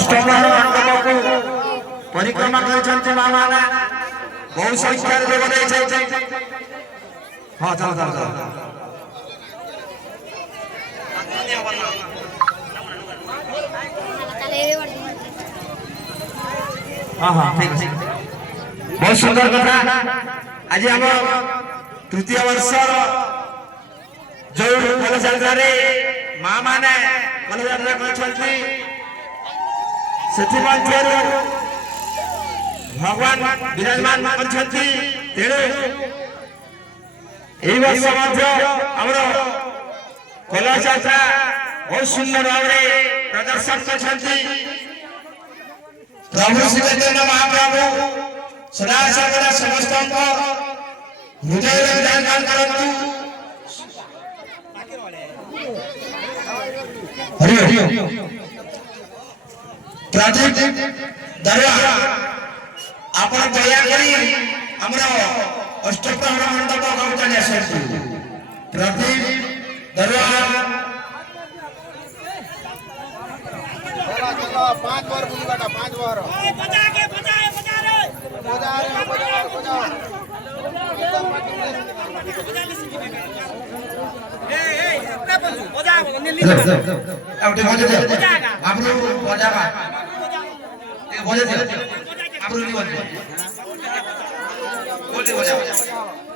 अष्टमहल मंडप को परिक्रमा कर मामा बहुत संख्या हाँ चलो चलो चलो हाँ हाँ ठीक है बहुत सुंदर कथा आज आम तृतीय वर्ष जो कलश यात्रा माँ मैंने कलश यात्रा भगवान विराजमान तेणु वर्ष कलश यात्रा बहुत सुंदर भाव प्रदर्शन कर प्रभु श्री चैतन्य महाप्रभु सदा सर्वदा समस्त हृदय ध्यान करतु हरि हरि प्राथमिक दरबार आपण दया करी हमरा अष्टप्रहर मंडप गौतम आसतु प्राथमिक दरबार पांच बार बुली बेटा पांच बार बजा रे बजा